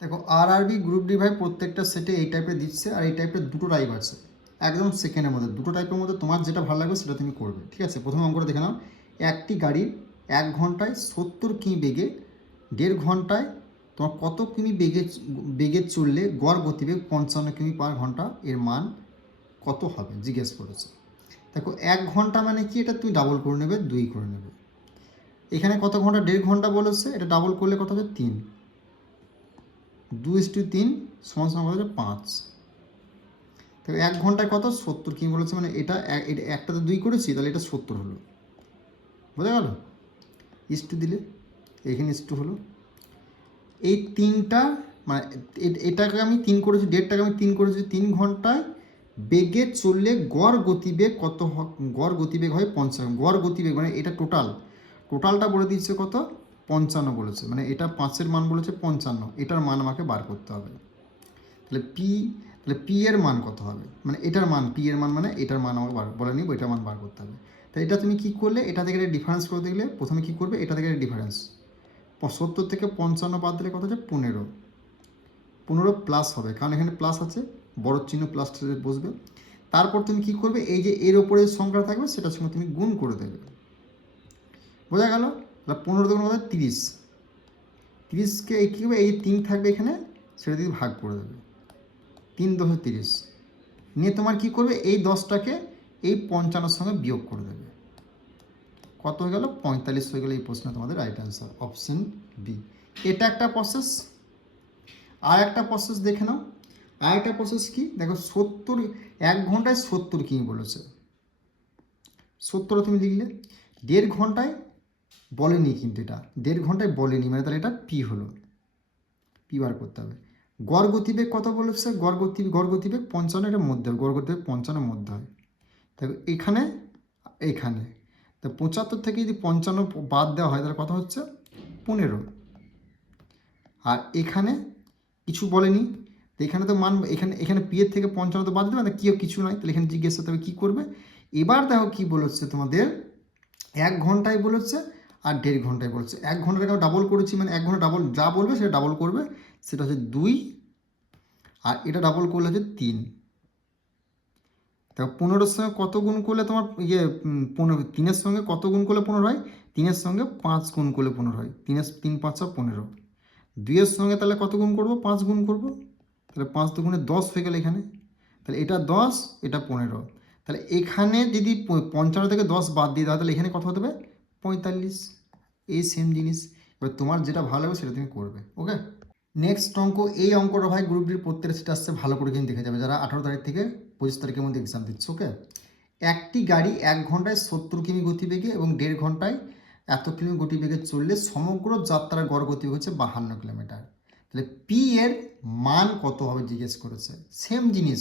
দেখো RRB group D ভাই প্রত্যেকটা সেটে এই টাইপের দিচ্ছে, আর এই টাইপের দুটো টাইপ আছে একদম সেকেন্ডের মধ্যে। দুটো টাইপের মধ্যে তোমার যেটা ভালো লাগবে সেটা তুমি করবে, ঠিক আছে। প্রথমে অঙ্কটা দেখে নাও। একটি গাড়ির 1 ঘন্টায় 70 কিমি বেগে 1.5 ঘন্টায় তোমার কত কিমি বেগে বেগে চললে গড় গতিবেগ 55 কিমি পার ঘন্টা এর মান কত হবে জিজ্ঞেস করেছে। দেখো 1 ঘন্টা মানে কি, এটা তুমি ডাবল করে নেবে, 2 করে নেবে। এখানে কত ঘন্টা, 1.5 ঘন্টা বলেছে, এটা ডাবল করলে কত হবে 3, 2:3 সমান সমান হচ্ছে 5। তো 1 ঘন্টায় কত 70 কি বলেছে, মানে এটা একটাতে 2 করেছি, তাহলে এটা 70 হলো। বোঝা গেল? ইস্টু দিলে এখানে ইস্টু হলো। এই তিনটা মানে এটাকে আমি 3 করেছি, ডেটটাকে আমি 3 করেছি। 3 ঘন্টায় বেগে চললে গড় গতিবেগ কত, গড় গতিবেগ হয় 55। গড় গতিবেগ মানে এটা টোটালটা বলে দিচ্ছে কত, 55 বলেছে, মানে এটা 5-এর মান বলেছে 55, এটার মান আমাকে বার করতে হবে। তাহলে পি এর মান কত হবে, মানে এটার মান, পি এর মান মানে এটার মান আমাকে বলে নিব, এটার মান বার করতে হবে। তাই এটা তুমি কী করলে, এটা থেকে ডিফারেন্স করে দেখলে প্রথমে কী করবে, এটা থেকে ডিফারেন্স 70 থেকে 55 বাদ দিলে কত হচ্ছে 15, 15 প্লাস হবে, কারণ এখানে প্লাস আছে, বড় চিহ্ন প্লাস বসবে। তারপর তুমি কী করবে, এই যে এর ওপরে সংখ্যা থাকবে সেটার সঙ্গে তুমি গুণ করে দেবে। বোঝা গেল? তাহলে 15 দেখুন কত 30, 30কে এই কী হবে, এই 3 থাকবে এখানে, সেটা দিয়ে ভাগ করে দেবে, 3 × 30 নিয়ে তোমার কি করবে, এই 10টাকে এই 55 সঙ্গে বিয়োগ করে দেবে। কত হয়ে গেল, 45 হয়ে গেল। এই প্রশ্নে তোমাদের রাইট অ্যান্সার অপশন বি। এটা একটা প্রসেস। আর একটা প্রসেস দেখে নাও। আর একটা প্রসেস কি দেখো, 70 1 ঘন্টায় 70 কি বলেছে, 70 তুমি লিখলে। 1.5 ঘন্টায় বলেনি, কিন্তু এটা 1.5 ঘন্টায় বলেনি, মানে তাহলে এটা পি হলো, পি বার করতে হবে। গড় গতিবেগ কত বলেছে, গড় গতিবেগ 55, এর মধ্যে গড় গতিবেগ 55 মধ্যে হয়। দেখো এখানে তো 75 থেকে যদি 55 বাদ দেওয়া হয় তাহলে কত হচ্ছে 15। আর এখানে কিছু বলেনি, তো এখানে তো মান, এখানে পি এর থেকে 55 তো বাদ দেবে না, কেউ কিছু নয়, তাহলে এখানে জিজ্ঞেস করতে হবে কী করবে। এবার দেখো কী বলেছে তোমাদের, 1 ঘন্টায় বলেছে আর 1.5 ঘন্টায় বলেছে। 1 ঘন্টাটাকে ডাবল করেছি, মানে 1 ঘন্টা ডাবল যা বলবে সেটা ডাবল করবে, সেটা হচ্ছে 2, আর এটা ডাবল করলে হচ্ছে 3। দেখো 15-এর সঙ্গে কত গুণ করলে তোমার 3-এর সঙ্গে কত গুণ করলে 15 হয়, 3-এর সঙ্গে 5 গুণ করলে 15 হয়, 3 5 15। 2-এর সঙ্গে তাহলে কত গুণ করব, 5 গুণ করব, তাহলে 5 দুগুণে 10 হয়ে গেল এখানে, তাহলে এটা 10, এটা 15। তাহলে এখানে যদি 55 থেকে 10 বাদ দিয়ে দাও তাহলে এখানে কত হতে হবে 45। এই সেম জিনিস, এবার তোমার যেটা ভালো লাগবে সেটা তুমি করবে। ওকে, নেক্সট অঙ্ক। এই অঙ্কটা ভাই গ্রুপ ডির প্রত্যেকটা সেটা আসছে, ভালো করে কিন্তু দেখে যাবে যারা 18 তারিখ থেকে 25 তারিখের মধ্যে এক্সাম দিচ্ছে। ওকে, একটি গাড়ি 1 ঘন্টায় 70 কিমি গতিবেগে এবং 1.5 ঘন্টায় এত কিমি গতিবেগে চললে সমগ্র যাত্রার গড় গতিবেগ হচ্ছে 52 কিলোমিটার। তাহলে পি এর মান কত হবে জিজ্ঞেস করেছে। সেম জিনিস,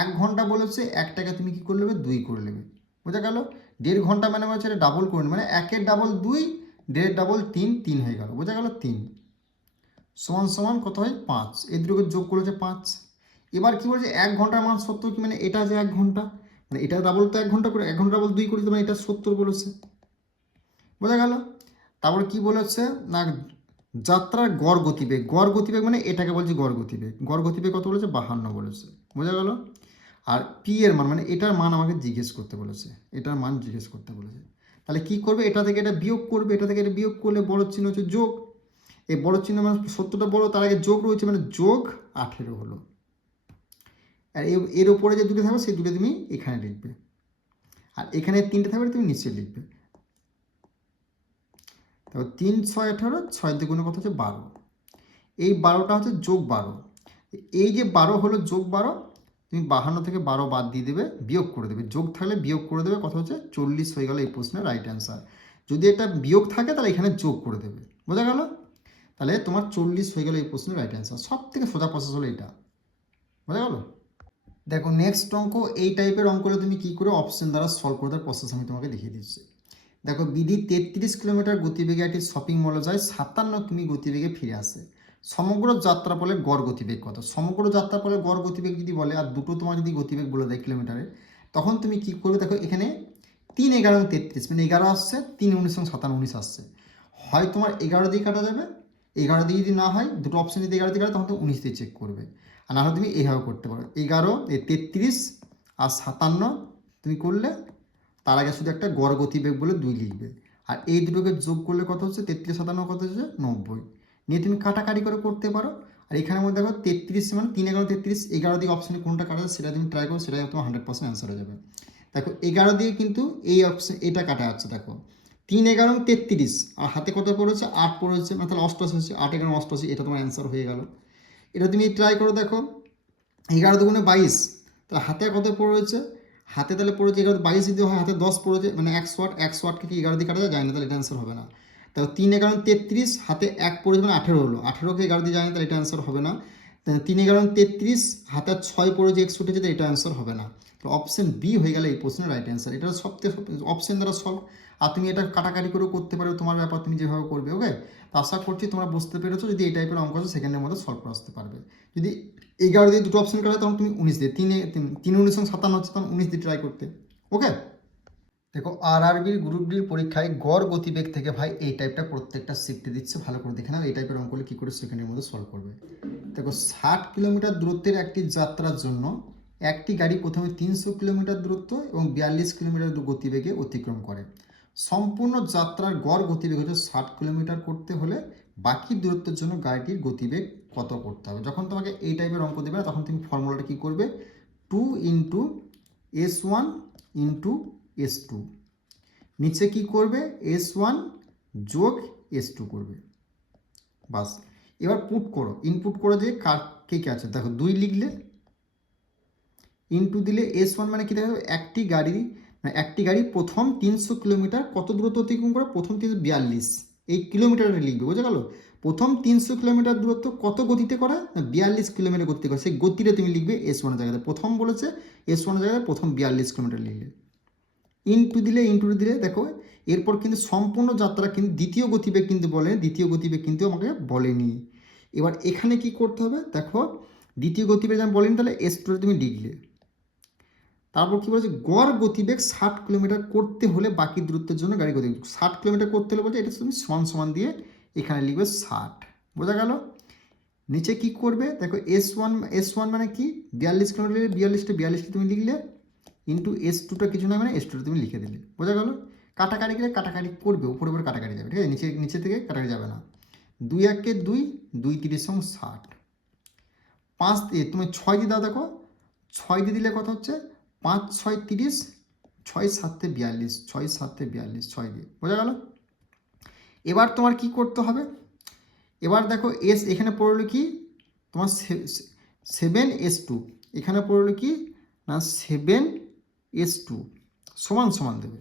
1 ঘন্টা বলেছে, একটাকে তুমি কী করে নেবে 2 করে নেবে। বোঝা গেল? 1.5 ঘন্টা মানে হচ্ছে এটা ডাবল করে নেবে, মানে 1-এর ডাবল 2, 1.5-এর ডাবল 3, 3 হয়ে গেল। বোঝা গেল? 3 সমান সমান কত হয় 5, এই দুটোকে যোগ করেছে 5। এবার কি বলছে, 1 ঘন্টার মান 70 কি, মানে এটা যে 1 ঘন্টা, মানে এটা ডাবল তো 1 ঘন্টা করে, 1 ঘন্টা ডাবল 2 করেছে, মানে এটা 70 বলেছে। বোঝা গেল? তারপরে কি বলেছে না, যাত্রার গড় গতিবেগ মানে এটাকে বলছে গড় গতিবেগ কত বলেছে 52 বলেছে। বোঝা গেল? আর পি এর মান মানে এটার মান আমাকে জিজ্ঞেস করতে বলেছে, এটার মান জিজ্ঞেস করতে বলেছে। তাহলে কি করবে, এটা থেকে এটা বিয়োগ করবে, এটা থেকে এটা বিয়োগ করলে বড় চিহ্ন হচ্ছে যোগ, এই বড় চিহ্ন মানে 70টা বড়, তার আগে যোগ রয়েছে, মানে যোগ 18 হলো। আর এর উপরে যে দুটো থাকবে সেই দুটো তুমি এখানে লিখবে, আর এখানে 3টে থাকবে তুমি নিচে লিখবে। তারপর 3 6 18, 6 দুগুণে কত হচ্ছে 12, এই 12টা হচ্ছে যোগ 12। এই যে 12 হলো যোগ 12, তুমি 52 থেকে 12 বাদ দিয়ে দেবে, বিয়োগ করে দেবে, যোগ থাকলে বিয়োগ করে দেবে, কত হচ্ছে 40 হয়ে গেল এই প্রশ্নের রাইট অ্যান্সার। যদি এটা বিয়োগ থাকে তাহলে এখানে যোগ করে দেবে। বোঝা গেল? তাহলে তোমার 40 হয়ে গেল এই প্রশ্নের রাইট অ্যান্সার। সব থেকে সোজা প্রসেস হলো এটা। বোঝা গেল? দেখো নেক্সট অঙ্ক, এই টাইপের অঙ্কগুলো তুমি কী করে অপশন দ্বারা সলভ করে দেওয়ার প্রসেস আমি তোমাকে দেখিয়ে দিচ্ছি। দেখো বিধি 33 কিলোমিটার গতিবেগে একটি শপিং মলে যায়, 57 কিমি গতিবেগে ফিরে আসে, সমগ্র যাত্রাপথের গড় গতিবেগ কত। সমগ্র যাত্রাপথের গড় গতিবেগ যদি বলে, আর দুটো তোমার যদি গতিবেগ বলে দেয় কিলোমিটারে, তখন তুমি কী করবে, দেখো এখানে 3 11 33, মানে 11 আসছে, 3 19 57 আসছে, হয় তোমার 11 দিয়ে কাটা যাবে, 11 দিয়ে যদি না হয়, দুটো অপশন যদি 11 দিয়ে তখন তো 19 দিয়ে চেক করবে। আর না হলে তুমি এইভাবে করতে পারো, 11 33 আর 57 তুমি করলে, তার আগে শুধু একটা গড় গতিবেগ বলে 2 লিখবে। আর এই দুটোকে যোগ করলে কত হচ্ছে, 33 57 কত হচ্ছে 90, নিয়ে তুমি কাটাকাটি করে করতে পারো। আর এখানের মধ্যে দেখো 33 মানে 3 11 33, 11 দিয়ে অপশনে কোনটা কাটা যায় সেটা তুমি ট্রাই করো, সেটাই তোমার 100% অ্যান্সার হয়ে যাবে। দেখো 11 দিয়ে কিন্তু এই অপশন এটা কাটা যাচ্ছে, দেখো 3 11 33, আর হাতে কত পড়েছে 8 পড়েছে, মানে তাহলে 88 হচ্ছে, 8 11 88, এটা তোমার অ্যান্সার হয়ে গেল। এটা তুমি ট্রাই করো, দেখো 11 দুগুণে 22, তাহলে হাতে কত পড়েছে, হাতে তাহলে পড়েছে 11 22 যদি হয়, হাতে 10 পড়েছে, মানে 100 কি 11 দিয়ে কাটা যায় না, তাহলে এটা অ্যান্সার হবে না। তাহলে 3 11 33, হাতে 1 পড়েছে মানে 18 হলো, 18কে 11 দিয়ে যায় না, তাহলে এটা অ্যান্সার হবে না। 3 11 33, হাতে 6 পড়েছে, x উঠেছে, এটা অ্যান্সার হবে না। তো অপশন বি হয়ে গেলে এই প্রশ্নের রাইট অ্যান্সার। এটা সবথেকে অপশন দ্বারা সলভ। আর তুমি এটা কাটাকাটি করেও করতে পারো, তোমার ব্যাপার, তুমি যেভাবে করবে। ওকে, তো আশা করছি তোমরা বুঝতে পেরেছো। যদি এই টাইপের অঙ্ক আছে সেকেন্ডের মধ্যে সলভ করে আসতে পারবে। যদি 11 দিয়ে দুটো অপশন কাটে তখন তুমি 19 দিয়ে, 3 19 57 হচ্ছে, তখন 19 দিয়ে ট্রাই করতে। ওকে, দেখো RRBর গ্রুপ ডির পরীক্ষায় গড় গতিবেগ থেকে ভাই এই টাইপটা প্রত্যেকটা শিখতে দিচ্ছে, ভালো করে দেখে নাও এই টাইপের অঙ্কগুলো কী করে সেকেন্ডের মধ্যে সলভ করবে। দেখো 60 কিলোমিটার দূরত্বের একটি যাত্রার জন্য একটি গাড়ি প্রথমে 300 কিলোমিটার দূরত্ব এবং 42 কিলোমিটার গতিবেগে অতিক্রম করে। সম্পূর্ণ যাত্রার গড় গতিবেগ হচ্ছে 60 কিলোমিটার করতে হলে বাকি দূরত্বের জন্য গাড়িটির গতিবেগ কত করতে হবে। যখন তোমাকে এই টাইপের অঙ্ক দেবে তখন তুমি ফর্মুলাটা কী করবে, 2 ইন্টু S1 ইন্টু S2, নিচে কি করবে S1 যোগ S2 করবে, বাস। এবার পুট করো, ইনপুট করে দিয়ে কে কে আছে দেখো, 2 লিখলে, ইনটু দিলে S1 মানে কি দেখো, একটি গাড়ি প্রথম 300 কিলোমিটার কত দূরত্ব অতিক্রম করে, প্রথম 342, এই কিলোমিটারে লিখবে, বোঝা গেল। প্রথম 300 কিলোমিটার দূরত্ব কত গতিতে করে, 42 কিলোমিটার গতিতে করে, সেই গতিটা তুমি লিখবে S1 এর জায়গাতে। প্রথম বলেছে S1 এর জায়গায় প্রথম 42 কিলোমিটার লিখলে, ইনটু দিলে দেখো এরপর কিন্তু সম্পূর্ণ যাত্রা কিন্তু দ্বিতীয় গতিবেগ কিন্তু বলে, দ্বিতীয় গতিবেগ কিন্তু আমাকে বলেনি। এবার এখানে কি করতে হবে দেখো, দ্বিতীয় গতিবেগ যেমন বলেনি, তাহলে S2 তুমি লিখলে। তারপর কি বলছে, গড় গতিবেগ 60 কিলোমিটার করতে হলে বাকি দূরত্বের জন্য গাড়ি গতিবেগ 60 কিলোমিটার করতে হলে বলছে, এটা তুমি সমান সমান দিয়ে এখানে লিখবে 60, বোঝা গেল। নিচে কি করবে দেখো, S1 মানে কি 42 কিলোমিটার, 42টা তুমি লিখলে, ইন্টু S2টা কিছু না, মানে S2টা তুমি লিখে দিলে, বোঝা গেল। কাটাকাটি গেলে কাটাকাটি করবে, উপরে উপরে কাটাকাটি যাবে, ঠিক আছে, নিচে থেকে কাটাকাটি যাবে না। 2 1 2, 2 30 60, 5 দিয়ে তুমি 6 দিয়ে দাও, দেখো 6 দিয়ে দিলে কত হচ্ছে, 5 6 30, 6 7 42, 6 7 42, 6 দিয়ে, বোঝা গেল। এবার তোমার কি করতে হবে, এবার দেখো এখানে পড়লো কি তোমার 7S2, এখানে পড়লো কি না 7S2 সমান সমান দেবে,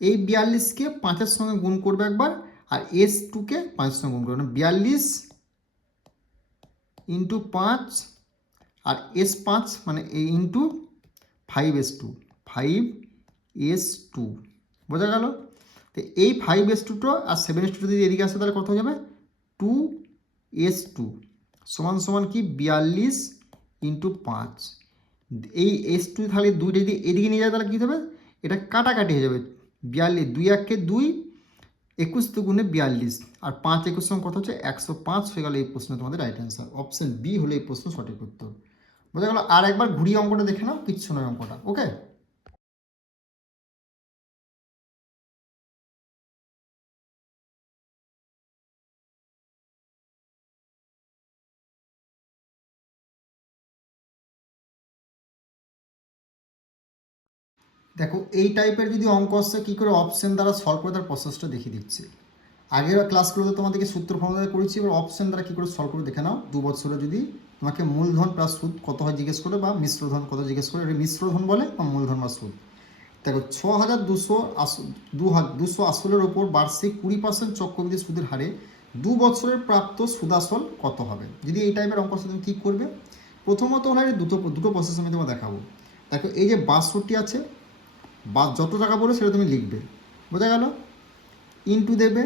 এই 42কে 5-এর সঙ্গে গুণ করবে একবার, আর S2কে 5-এর সঙ্গে গুণ করবে, 42 ইন্টু 5 আর S5 মানে ইন্টু 5S2, 5S2, বোঝা গেল। তো এই 5S2টা আর 7S2 যদি এদিকে আসে তাহলে কত হয়ে যাবে, 2S2 সমান সমান কি 42 ইন্টু 5, এই S2 তাহলে 2টা যদি এদিকে নিয়ে যায় তাহলে কী হবে, এটা কাটাকাটি হয়ে যাবে, 42 2 1 2, 21 দুগুণে 42, আর 5 21 সঙ্গে কত হচ্ছে 105 হয়ে গেল। এই প্রশ্ন তোমাদের রাইট অ্যান্সার, অপশন বি হলো এই প্রশ্ন সঠিক উত্তর, বোঝা গেল। আর একবার ঘুরিয়ে অঙ্কটা দেখে নাও, কিচ্ছু নয় অঙ্কটা। ওকে, দেখো এই টাইপের যদি অঙ্ক আসছে কী করে অপশন দ্বারা সলভ করে তার প্রসেসটা দেখিয়ে দিচ্ছি। আগের ক্লাসগুলোতে তোমাদেরকে সূত্র ফর্মুলা করেছি, এবার অপশন দ্বারা কী করে সলভ করে দেখে নাও। 2 বছরে যদি তোমাকে মূলধন প্লাস সুদ কত হয় জিজ্ঞেস করে, বা মিশ্রধন কত জিজ্ঞেস করে, এটা মিশ্রধন বলে বা মূলধন বা সুদ। দেখো 6200 আসলের ওপর বার্ষিক 20% চক্রবৃদ্ধি সুদের হারে 2 বছরের প্রাপ্ত সুদাসল কত হবে। যদি এই টাইপের অঙ্ক আসলে তুমি কী করবে, প্রথমত হলে দুটো প্রসেস আমি তোমাকে দেখাবো। দেখো এই যে 62 আছে, বা যত টাকা বলে সেটা তুমি লিখবে, বোঝা গেল, ইনটু দেবে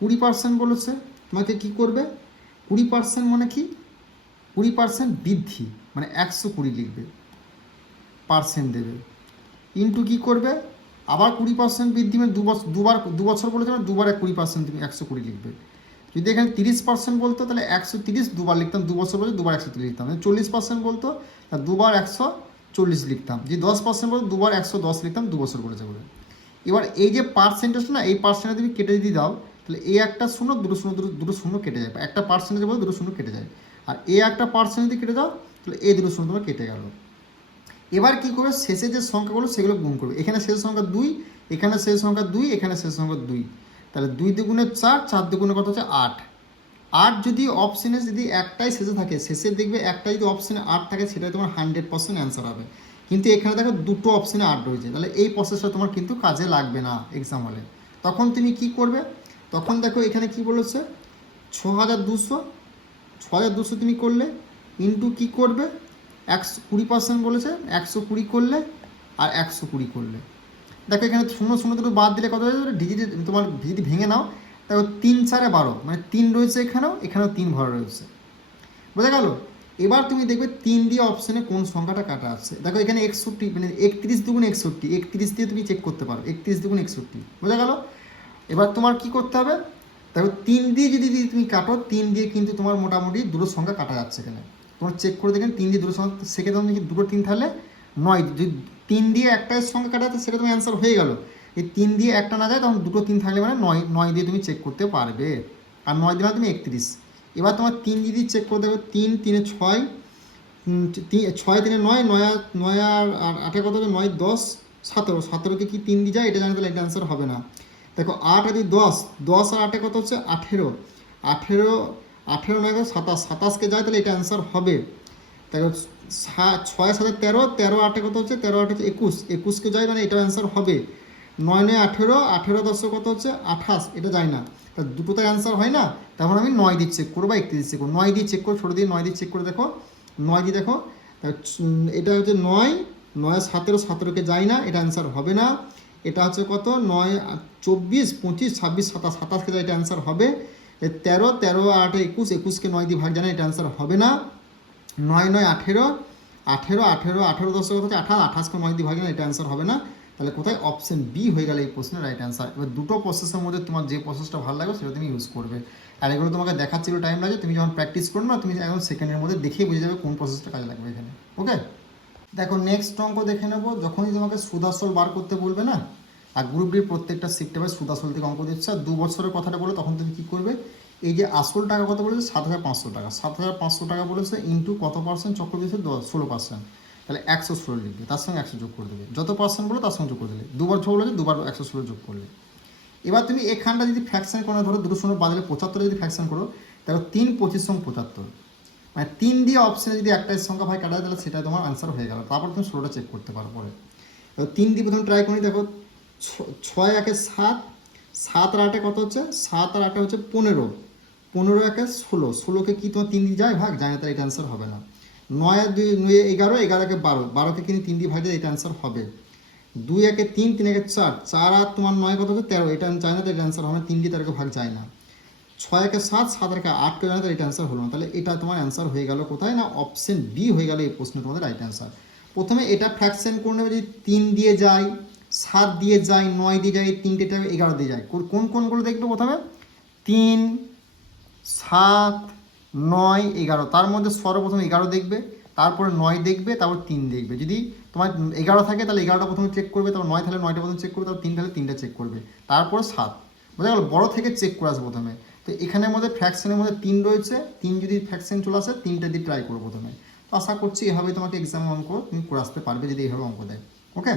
20% বলেছে, তোমাকে কি করবে 20% মানে কি 20% বৃদ্ধি মানে 120 লিখবে, পার্সেন্ট দেবে, ইনটু কী করবে আবার 20% বৃদ্ধি মানে 2 বছর বলেছে, মানে দুবার 20% তুমি 120 লিখবে। যদি এখানে 30% বলতো তাহলে 130 দুবার লিখতাম, 2 বছর বলতে দুবার 130 লিখতাম। 40% বলতো তাহলে দুবার 140 লিখতাম। যদি 10% বলতো দুবার 110 লিখতাম, 2 বছর বলেছে বলে। এবার এই যে পার্সেন্টেজটা না, এই পার্সেন্টেজ তুমি কেটে যদি দাও তাহলে এই একটা শূন্য, দুটো শূন্য কেটে যায়। একটা পার্সেন্টেজ বলতে দুটো শূন্য কেটে যায়। আর এই একটা পার্সেন্টেজ যদি কেটে দাও তাহলে এই দুটো শূন্য তোমার কেটে গেল। এবার কী করবে, শেষে যে সংখ্যাগুলো সেগুলো গুণ করবে। এখানে শেষ সংখ্যা 2, এখানে শেষ সংখ্যা 2, এখানে শেষ সংখ্যা 2, তাহলে 2 দুগুণে 4, 4 দুগুণে কত হচ্ছে 8। 8 যদি অপশানে যদি একটাই শেষে থাকে, শেষে দেখবে একটা যদি অপশানে 8 থাকে, সেটাই তোমার 100% অ্যান্সার হবে। কিন্তু এখানে দেখো দুটো অপশানে 8 রয়েছে, তাহলে এই প্রসেসটা তোমার কিন্তু কাজে লাগবে না এক্সাম হলে। তখন তুমি কি করবে, তখন দেখো এখানে কি বলেছে 6200, 6200 তুমি করলে ইন্টু কী করবে 120% বলেছে, 120 করলে আর 120 করলে। দেখো এখানে শূন্য শূন্য দুটো বাদ দিলে কত হয়ে যাবে, ডিজিটে তোমার যদি ভেঙে নাও দেখো 3 4 12, মানে 3 রয়েছে এখানেও 3 ভরা রয়েছে, বোঝা গেল। এবার তুমি দেখবে 3 দিয়ে অপশানে কোন সংখ্যাটা কাটা আছে। দেখো এখানে 61, মানে 31 দুগুণ 61, 31 দিয়ে তুমি চেক করতে পারো, 31 দুগুণ 61, বোঝা গেল। এবার তোমার কি করতে হবে, দেখো 3 দিয়ে যদি তুমি কাটো, 3 দিয়ে কিন্তু তোমার মোটামুটি দুটো সংখ্যা কাটা যাচ্ছে। এখানে তোমার চেক করে দেখেন 3 দিয়ে দুটো সংখ্যা, সেক্ষেত্রে তুমি দুটো 3 তাহলে 9, যদি 3 দিয়ে একটা সংখ্যা কাটা যাচ্ছে সেটা তোমার অ্যান্সার হয়ে গেল। এই 3 দিয়ে একটা না যায় তখন দুটো 3 থাকলে মানে 9 দিয়ে তুমি চেক করতে পারবে। আর 9 দিয়ে তুমি 31। এবার তোমার 3 যদি চেক করে দেখো, 3 3 6, 6 3 9, 9 আর 8 কত হবে, 9 10 17, 17কে কি 3 দিয়ে যায় এটা জানি, তাহলে এটা অ্যান্সার হবে না। দেখো 8 আর 10, 10 আর 8 কত হচ্ছে 18, 18 18 9 27, 27কে যায় তাহলে এটা অ্যান্সার হবে। দেখো 6 7 13, 13 8 কত হচ্ছে, 13 8 হচ্ছে 21, 21কে যায় মানে এটা অ্যান্সার হবে। 9 9 18, 18 10 কত হচ্ছে 28, এটা যায় না, তা দুটো তো অ্যান্সার হয় না। তখন আমি 9 দিয়ে চেক করবো বা 31 চেক করবো। 9 দিয়ে চেক করো, ছোটো দিয়ে 9 দিয়ে চেক করে দেখো, 9 দিয়ে দেখো এটা হচ্ছে 9, 9 17, 17কে যায় না, এটা অ্যান্সার হবে না। এটা হচ্ছে কত 9 24 25 26 27, 27কে যায়, এটা অ্যান্সার হবে। 13 13 8 21, 21কে 9 দিয়ে ভাগ যায় না, এটা অ্যান্সার হবে না। 9 9 18, 18 18 18 10 কত হচ্ছে 28, 28কে 9 দিয়ে ভাগ যায় না, এটা অ্যান্সার হবে না। তাহলে কোথায় অপশন বি হয়ে গেল এই প্রশ্নের রাইট অ্যান্সার। এবার দুটো প্রসেসের মধ্যে তোমার যে প্রসেসটা ভালো লাগে সেটা তুমি ইউজ করবে। আর এগুলো তোমাকে দেখাচ্ছিল টাইম লাগে, তুমি যখন প্র্যাকটিস করবে না, তুমি এখন সেকেন্ডের মধ্যে দেখেই বুঝে যাবে কোন প্রসেসটা কাজে লাগবে এখানে। ওকে, দেখো নেক্সট অঙ্ক দেখে নেবো। যখনই তোমাকে সুদ আসল বার করতে বলবে না, আর গ্রুপ ডির প্রত্যেকটা শিফটে সুদ আসল থেকে অঙ্ক দিচ্ছে, আর 2 বছরের কথাটা বলে, তখন তুমি কী করবে, এই যে আসল টাকা কত বলেছে 7500 টাকা, 7500 টাকা বলেছে ইন্টু কত পার্সেন্ট চক্রবৃদ্ধি সুদ 16%, তাহলে 116 লিখবে, তার সঙ্গে 100 যোগ করে দেবে, যত পার্সেন্ট বলে তার সঙ্গে যোগ করে দেবে। 2 বার যোগ বলেছে, 2 বার 116 যোগ করলে। এবার তুমি এখানটা যদি ফ্র্যাকশন করো, ধরো দুটো শূন্য বাদলে 75 যদি ফ্র্যাকশন করো, তাহলে 3 25 সঙ্গে 75, মানে 3 দিয়ে অপশানে যদি একটাই সংখ্যা ভাই কাটা যায় তাহলে সেটা তোমার আনসার হয়ে গেল। তারপর তুমি 16টা চেক করতে পারো পরে। এবার 3 দিয়ে প্রথমে ট্রাই করি, দেখো 6 1 7, 7 আর 8 কত হচ্ছে, 7 আর 8 হচ্ছে 15, 15 1 16, 16কে কি তোমার 3 দিয়ে যায় ভাগ যায় না, তাহলে এটা অ্যান্সার হবে না। 9 আর 2 11, 11 12, 12কে কিন্তু 3 দিয়ে ভাগ যায়, এটা অ্যান্সার হবে। 2 1 3, 3 1 4, 4 আর তোমার 9 কত হচ্ছে 13, এটা যায় না, তাহলে এটা অ্যান্সার হবে না, 3 দিয়ে 13কে ভাগ যায় না। 6 1 7, 7 1 8কে জানা, তাহলে এটা অ্যান্সার হলো না। তাহলে এটা তোমার অ্যান্সার হয়ে গেল কোথায় না, অপশন বি হয়ে গেল এই প্রশ্নে তোমাদের রাইট অ্যান্সার। প্রথমে এটা ফ্র্যাকশন করে নেবে, যদি 3 দিয়ে যায়, 7 দিয়ে যায়, 9 দিয়ে যায়, 3টে 11 দিয়ে যায়, কোন কোনগুলো দেখবে প্রথমে 3 7 9 11, তার মধ্যে সর্বপ্রথম 11 দেখবে, তারপরে 9 দেখবে, তারপর 3 দেখবে। যদি তোমার 11 থাকে তাহলে 11টা প্রথমে চেক করবে, তারপর 9 তাহলে 9টা প্রথমে চেক করবে, তারপর 3 তাহলে 3টা চেক করবে, তারপরে 7, বোঝা গেল। বড় থেকে চেক করে আসবে প্রথমে। তো এখানের মধ্যে ফ্র্যাকশনের মধ্যে 3 রয়েছে, 3 যদি ফ্র্যাকশন চলে আসে 3টা দিয়ে ট্রাই করো প্রথমে। তো আশা করছি এভাবে তোমাকে এক্সাম অঙ্ক তুমি করে আসতে পারবে যদি এইভাবে অঙ্ক দেয়। ওকে।